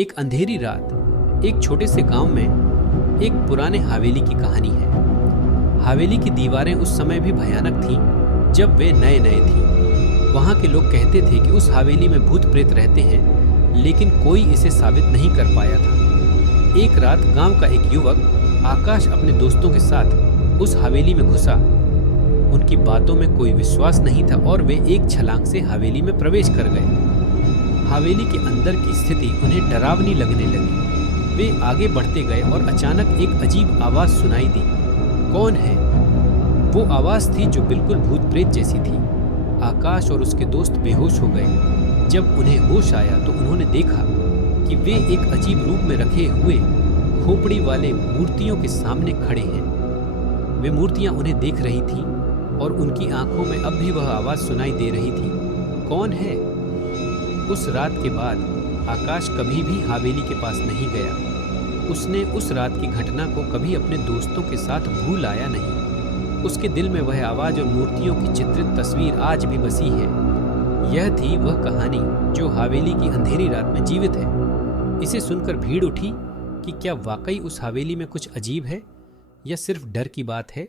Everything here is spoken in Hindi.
एक अंधेरी रात एक छोटे से गांव में एक पुराने हवेली की कहानी है। हवेली की दीवारें उस समय भी भयानक थीं जब वे नए नए थीं। वहां के लोग कहते थे कि उस हवेली में भूत प्रेत रहते हैं, लेकिन कोई इसे साबित नहीं कर पाया था। एक रात गांव का एक युवक आकाश अपने दोस्तों के साथ उस हवेली में घुसा। उनकी बातों में कोई विश्वास नहीं था और वे एक छलांग से हवेली में प्रवेश कर गए। हवेली के अंदर की स्थिति उन्हें डरावनी लगने लगी। वे आगे बढ़ते गए और अचानक एक अजीब आवाज सुनाई दी। कौन है? वो आवाज थी जो बिल्कुल भूत प्रेत जैसी थी। आकाश और उसके दोस्त बेहोश हो गए। जब उन्हें होश आया तो उन्होंने देखा कि वे एक अजीब रूप में रखे हुए खोपड़ी वाले मूर्तियों के सामने खड़े हैं। वे मूर्तियां उन्हें देख रही थीं और उनकी आंखों में अब भी वह आवाज सुनाई दे रही थी। कौन है? उस रात के बाद आकाश कभी भी हवेली के पास नहीं गया। उसने उस रात की घटना को कभी अपने दोस्तों के साथ भूल आया नहीं। उसके दिल में वह आवाज और मूर्तियों की चित्रित तस्वीर आज भी बसी है। यह थी वह कहानी जो हवेली की अंधेरी रात में जीवित है। इसे सुनकर भीड़ उठी कि क्या वाकई उस हवेली में कुछ अजीब है या सिर्फ डर की बात है।